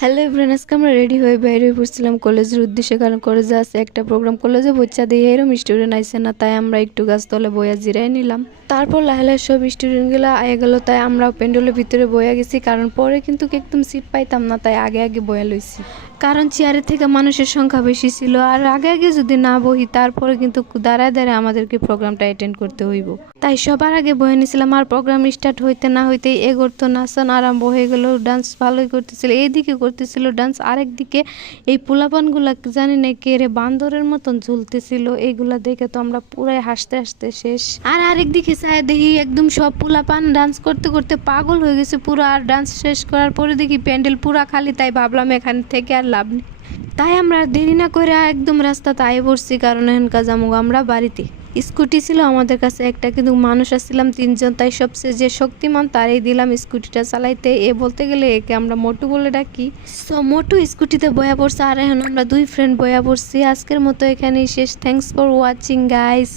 Hello everyone, আজকে আমরা ready হয়ে বাইরে হয়ে পড়ছিলাম কলেজের উদ্দেশ্যে। কারণ কলেজে আছে একটা প্রোগ্রাম, কলেজে বইচা দিয়ে এরম স্টুডেন্ট আইসে না, তাই আমরা একটু গাছতলে বইয়া জিরাই নিলাম। তারপর লাহে সব স্টুডেন্টগুলো আয়ে গেল, তাই আমরা প্যান্ডেলের ভিতরে বইয়া গেছি। কারণ পরে কিন্তু একদম সিট পাইতাম না, তাই আগে আগে বইয়া লইছি। কারণ চেয়ারের থেকে মানুষের সংখ্যা বেশি ছিল, আর আগে আগে যদি না বহি তারপরে কিন্তু দাঁড়ায় দাঁড়ায় আমাদেরকে প্রোগ্রামটা অ্যাটেন্ড করতে হইব। তাই সবার আগে বয়ে নিয়েছিলাম। আর প্রোগ্রাম স্টার্ট হইতে না হইতেই এগোরতো নাচন আরম্ভ হয়ে গেল। ডান্স ভালোই করতেছিল, এইদিকে করতেছিল ডান্স, আরেকদিকে এই পোলাপানগুলা জানি না কে রে বান্দরের মতন ঝুলতেছিল। এইগুলা দেখে তো আমরা পুরাই হাসতে হাসতে শেষ। আর আরেকদিকে চাই দেখি একদম সব পোলাপান ডান্স করতে করতে পাগল হয়ে গেছে পুরো। আর ডান্স শেষ করার পরে দেখি প্যান্ডেল পুরা খালি, তাই ভাবলাম এখান থেকে আর লাভ নেই। তাই আমরা দেরি না করে একদম রাস্তাতে আয়ে পড়ছি, কারণ এখানকার যাবো আমরা বাড়িতে। স্কুটি ছিল আমাদের কাছে একটা, কিন্তু মানুষ আসছিলাম 3 জন, তাই সবচেয়ে যে শক্তিমান তারই দিলাম স্কুটিটা চালাইতে। এ বলতে গেলে একে আমরা মোটু বলে ডাকি। সো মোটু স্কুটিতে বয়া পড়ছে, আর এখন আমরা 2 ফ্রেন্ড বয়া পড়ছি। আজকের মতো এখানেই শেষ। Thanks for watching guys.